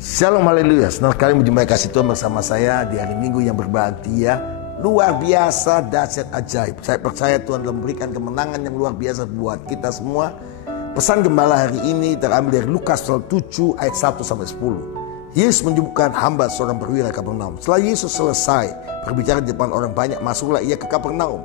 Shalom, haleluya. Senang sekali menjumpai kasih Tuhan bersama saya di hari Minggu yang berbahagia. Luar biasa, dahsyat, ajaib. Saya percaya Tuhan telah memberikan kemenangan yang luar biasa buat kita semua. Pesan gembala hari ini terambil dari Lukas 7 ayat 1-10. Yesus menyembuhkan hamba seorang perwira Kapernaum. Setelah Yesus selesai berbicara di depan orang banyak, masuklah ia ke Kapernaum.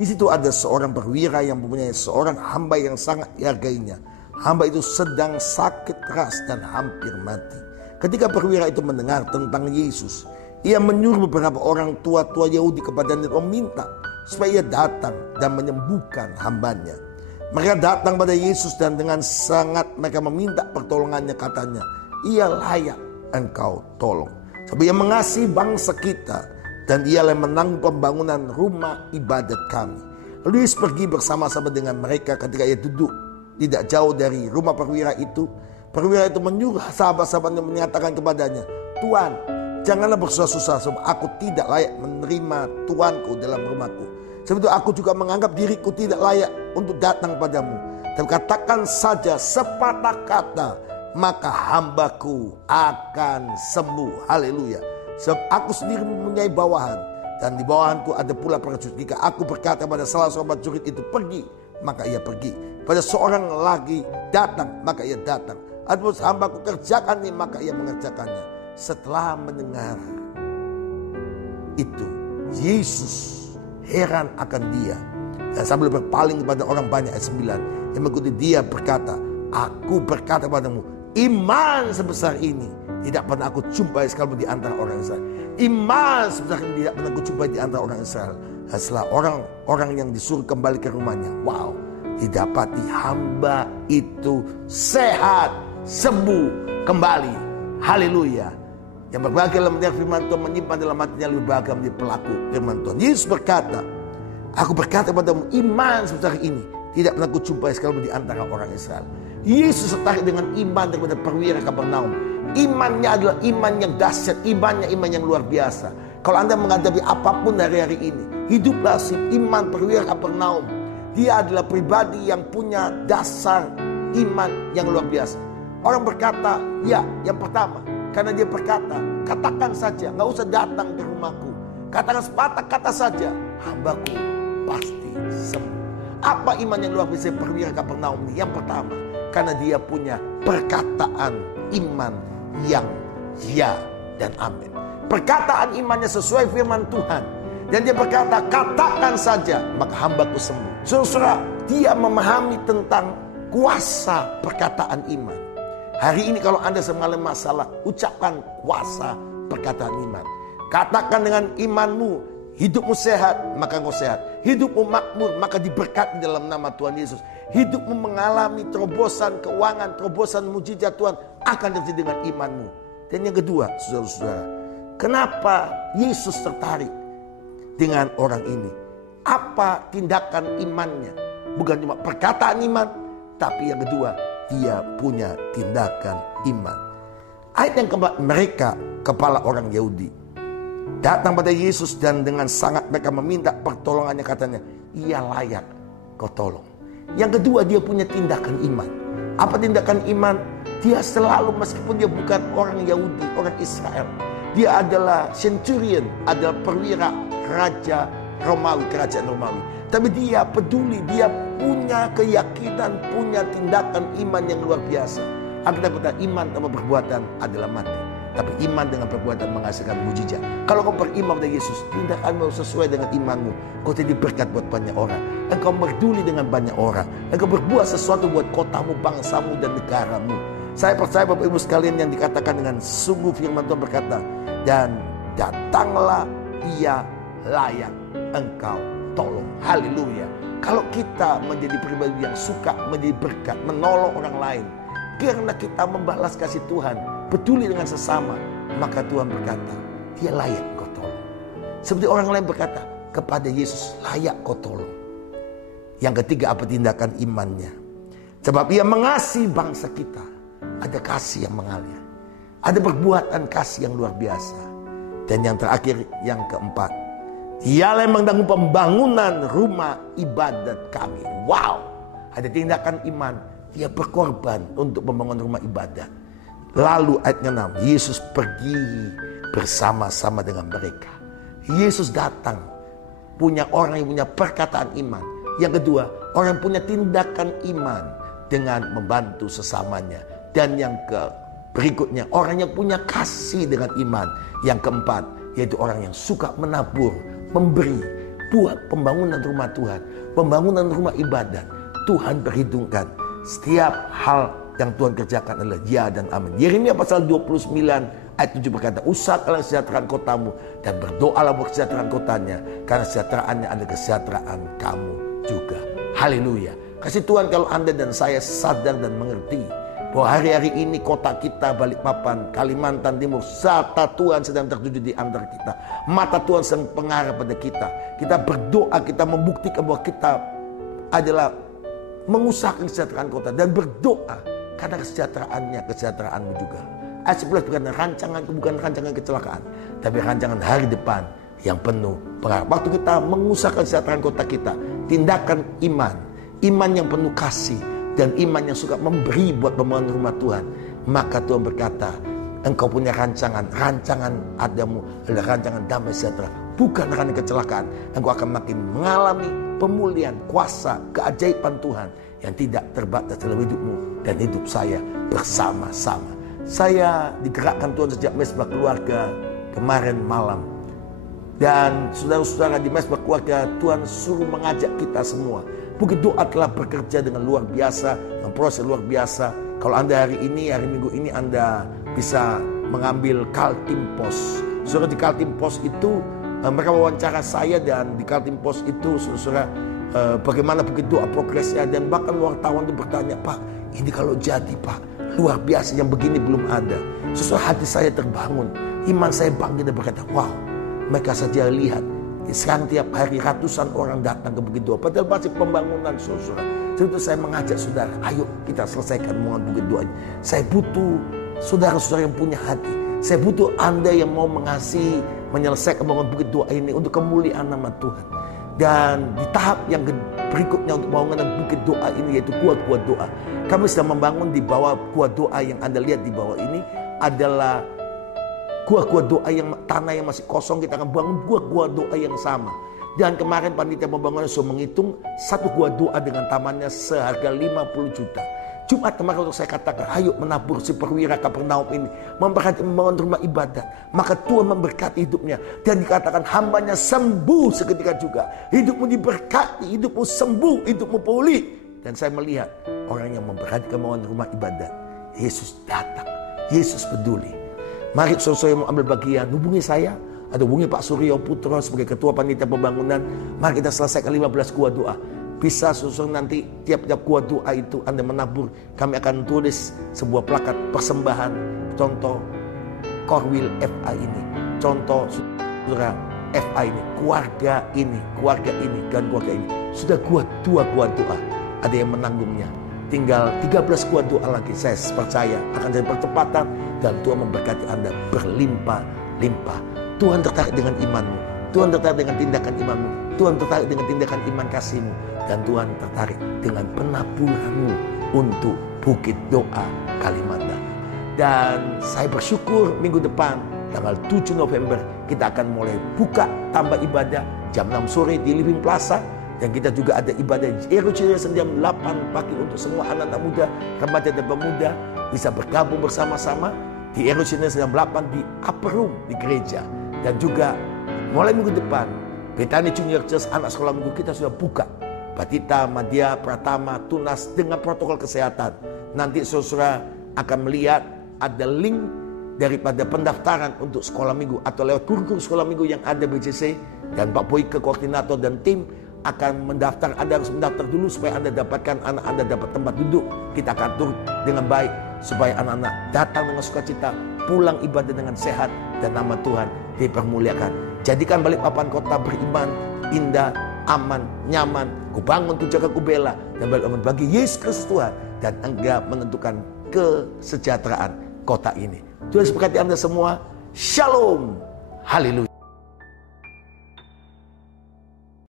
Di situ ada seorang perwira yang mempunyai seorang hamba yang sangat dihargainya. Hamba itu sedang sakit keras dan hampir mati. Ketika perwira itu mendengar tentang Yesus, ia menyuruh beberapa orang tua-tua Yahudi kepadanya dan meminta supaya ia datang dan menyembuhkan hambanya. Mereka datang pada Yesus dan dengan sangat mereka meminta pertolongannya, katanya, ia layak engkau tolong. Sebab ia mengasihi bangsa kita dan ialah menanggung pembangunan rumah ibadat kami. Lalu Yesus pergi bersama-sama dengan mereka. Ketika ia duduk tidak jauh dari rumah perwira itu, perwira itu menyuruh sahabat-sahabatnya menyatakan kepadanya, Tuan, janganlah bersusah-susah, sebab aku tidak layak menerima Tuanku dalam rumahku. Sebab itu aku juga menganggap diriku tidak layak untuk datang padamu. Dan katakan saja sepatah kata, maka hambaku akan sembuh. Haleluya. Sebab aku sendiri mempunyai bawahan, dan di bawahanku ada pula prajurit. Jika aku berkata pada salah seorang prajurit itu pergi, maka ia pergi. Pada seorang lagi datang, maka ia datang. Adapun hambaku kerjakan ini, maka ia mengerjakannya. Setelah mendengar itu, Yesus heran akan dia. Dan sambil berpaling kepada orang banyak, ayat 9, yang mengikuti dia berkata, aku berkata padamu, iman sebesar ini tidak pernah aku jumpai sekalipun di antara orang Israel. Iman sebesar ini tidak pernah aku jumpai di antara orang Israel. Dan setelah orang-orang yang disuruh kembali ke rumahnya, wow, didapati hamba itu sehat, sembuh kembali. Haleluya. Yang berbahagia dalam mendengar firman Tuhan, menyimpan dalam hatinya, lebih bahagia menjadi pelaku firman Tuhan. Yesus berkata, aku berkata padamu, iman sebesar ini tidak pernah kujumpai sekalipun di antara orang Israel. Yesus tertarik dengan iman daripada perwira Kapernaum. Imannya adalah iman yang dahsyat, iman yang luar biasa. Kalau Anda menghadapi apapun hari-hari ini, hiduplah iman perwira Kapernaum. Dia adalah pribadi yang punya dasar iman yang luar biasa. Orang berkata, ya, yang pertama, karena dia berkata, katakan saja, gak usah datang ke rumahku. Katakan sepatah kata saja, hambaku pasti sembuh. Apa iman yang luar biasa perwira Kapernaum ini? Yang pertama, karena dia punya perkataan iman yang ya dan amin. Perkataan imannya sesuai firman Tuhan. Dan dia berkata, katakan saja, maka hambaku sembuh. Saudara, dia memahami tentang kuasa perkataan iman. Hari ini kalau Anda mengalami masalah, ucapkan kuasa perkataan iman. Katakan dengan imanmu, hidupmu sehat, maka engkau sehat. Hidupmu makmur, maka diberkati dalam nama Tuhan Yesus. Hidupmu mengalami terobosan keuangan, terobosan mujizat Tuhan akan terjadi dengan imanmu. Dan yang kedua, saudara-saudara, kenapa Yesus tertarik dengan orang ini? Apa tindakan imannya? Bukan cuma perkataan iman, tapi yang kedua, dia punya tindakan iman. Ayat yang keempat, mereka kepala orang Yahudi datang pada Yesus dan dengan sangat mereka meminta pertolongannya, katanya, ia layak kau tolong. Yang kedua, dia punya tindakan iman. Apa tindakan iman? Dia selalu, meskipun dia bukan orang Yahudi, orang Israel, dia adalah centurion, adalah perwira raja Romawi, kerajaan Romawi. Tapi dia peduli, dia punya keyakinan, punya tindakan iman yang luar biasa. Alkitab berkata, iman tanpa perbuatan adalah mati. Tapi iman dengan perbuatan menghasilkan mujizat. Kalau kau beriman pada Yesus, tindakanmu sesuai dengan imanmu, kau jadi berkat buat banyak orang. Engkau peduli dengan banyak orang. Engkau berbuat sesuatu buat kotamu, bangsamu, dan negaramu. Saya percaya Bapak Ibu sekalian, yang dikatakan dengan sungguh firman Tuhan berkata, dan datanglah ia layak engkau tolong. Haleluya. Kalau kita menjadi pribadi yang suka menjadi berkat, menolong orang lain, karena kita membalas kasih Tuhan, peduli dengan sesama, maka Tuhan berkata, dia layak kau tolong. Seperti orang lain berkata kepada Yesus, layak kau tolong. Yang ketiga, apa tindakan imannya? Sebab ia mengasihi bangsa kita. Ada kasih yang mengalir, ada perbuatan kasih yang luar biasa. Dan yang terakhir, yang keempat, dialah yang menanggung pembangunan rumah ibadat kami. Wow, ada tindakan iman. Dia berkorban untuk membangun rumah ibadat. Lalu ayat 6, Yesus pergi bersama-sama dengan mereka. Yesus datang, punya orang yang punya perkataan iman. Yang kedua, orang yang punya tindakan iman dengan membantu sesamanya. Dan yang berikutnya, orang yang punya kasih dengan iman. Yang keempat, yaitu orang yang suka menabur, memberi, buat pembangunan rumah Tuhan, pembangunan rumah ibadat. Tuhan perhitungkan setiap hal yang Tuhan kerjakan adalah ya dan amin. Yeremia pasal 29 ayat 7 berkata, usahakanlah kesejahteraan kotamu dan berdoalah buat kesejahteraan kotanya, karena kesejahteraannya adalah kesejahteraan kamu juga. Haleluya. Kasih Tuhan kalau Anda dan saya sadar dan mengerti bahwa hari-hari ini kota kita, Balikpapan, Kalimantan Timur, mata Tuhan sedang tertuju di antara kita. Mata Tuhan sedang pengarah pada kita. Kita berdoa, kita membuktikan bahwa kita adalah mengusahakan kesejahteraan kota dan berdoa karena kesejahteraannya, kesejahteraanmu juga. Ayat 11 berkata, rancangan bukan rancangan kecelakaan, tapi rancangan hari depan yang penuh pengarah. Waktu kita mengusahakan kesejahteraan kota kita, tindakan iman, iman yang penuh kasih, dan iman yang suka memberi buat pembangunan rumah Tuhan, maka Tuhan berkata, engkau punya rancangan adamu adalah rancangan damai sejahtera, bukan rancangan kecelakaan. Engkau akan makin mengalami pemulihan, kuasa, keajaiban Tuhan yang tidak terbatas dalam hidupmu dan hidup saya bersama-sama. Saya digerakkan Tuhan sejak Mesbah Keluarga kemarin malam. Dan saudara-saudara di Mesbah Keluarga, Tuhan suruh mengajak kita semua. Bukit Doa telah bekerja dengan luar biasa, dengan proses luar biasa. Kalau Anda hari Minggu ini Anda bisa mengambil Kaltim Post. Saudara, di Kaltim Post itu mereka wawancara saya, dan di Kaltim Post itu saudara, bagaimana Bukit Doa progresnya. Dan bahkan wartawan itu bertanya, Pak, ini kalau jadi Pak, luar biasa, yang begini belum ada. Saudara, hati saya terbangun, iman saya bangkit dan berkata, wow, mereka saja lihat. Sekarang tiap hari ratusan orang datang ke Bukit Doa, padahal masih pembangunan, saudara. Jadi saya mengajak saudara, ayo kita selesaikan pembangunan Bukit Doa ini. Saya butuh saudara-saudara yang punya hati. Saya butuh Anda yang mau mengasihi, menyelesaikan pembangunan Bukit Doa ini untuk kemuliaan nama Tuhan. Dan di tahap yang berikutnya untuk pembangunan Bukit Doa ini, yaitu gua-gua doa. Kami sedang membangun di bawah gua doa yang Anda lihat di bawah ini adalah gua-gua doa yang tanah yang masih kosong. Kita akan bangun gua-gua doa yang sama. Dan kemarin panitia pembangunan sudah menghitung satu gua doa dengan tamannya seharga 50 juta. Jumat kemarin untuk saya katakan, ayo menabur si perwira Kapernaum ini, memberkati membangun rumah ibadat. Maka Tuhan memberkati hidupnya. Dan dikatakan hambanya sembuh seketika juga. Hidupmu diberkati, hidupmu sembuh, hidupmu pulih. Dan saya melihat orang yang memberkati membangun rumah ibadat. Yesus datang, Yesus peduli. Mari saudara yang mau ambil bagian, hubungi saya atau hubungi Pak Suryo Putro sebagai ketua panitia pembangunan. Mari kita selesaikan 15 gua doa. Bisa saudara nanti tiap-tiap gua doa itu Anda menabur, kami akan tulis sebuah plakat persembahan. Contoh Korwil FA ini, contoh saudara FA ini, keluarga ini, dan keluarga ini. Sudah gua doa, ada yang menanggungnya. Tinggal 13 gua doa lagi, saya percaya akan jadi percepatan dan Tuhan memberkati Anda berlimpah-limpah. Tuhan tertarik dengan imanmu, Tuhan tertarik dengan tindakan imanmu, Tuhan tertarik dengan tindakan iman kasihmu, dan Tuhan tertarik dengan penaburanmu untuk Bukit Doa Kalimantan. Dan saya bersyukur minggu depan tanggal 7 November kita akan mulai buka tambah ibadah jam 6 sore di Living Plaza. Dan kita juga ada ibadah Jerusalem jam 8 pagi untuk semua anak-anak muda, remaja dan pemuda bisa bergabung bersama-sama di Jerusalem jam 8 di upper room di gereja. Dan juga mulai minggu depan Bethany Junior Church anak sekolah minggu kita sudah buka. Batita, Madya, Pratama, Tunas dengan protokol kesehatan. Nanti saudara akan melihat ada link daripada pendaftaran untuk sekolah minggu atau lewat guru-guru sekolah minggu yang ada BCC, dan Pak Boyke koordinator dan tim akan mendaftar. Anda harus mendaftar dulu supaya Anda dapatkan anak Anda dapat tempat duduk. Kita akan atur dengan baik supaya anak-anak datang dengan sukacita, pulang ibadah dengan sehat, dan nama Tuhan dipermuliakan. Jadikan Balikpapan kota beriman, indah, aman, nyaman. Ku bangun, ku jaga, ku bela, dan bagi Yesus Kristus Tuhan, dan Engkau menentukan kesejahteraan kota ini. Tuhan berkati Anda semua. Shalom. Haleluya.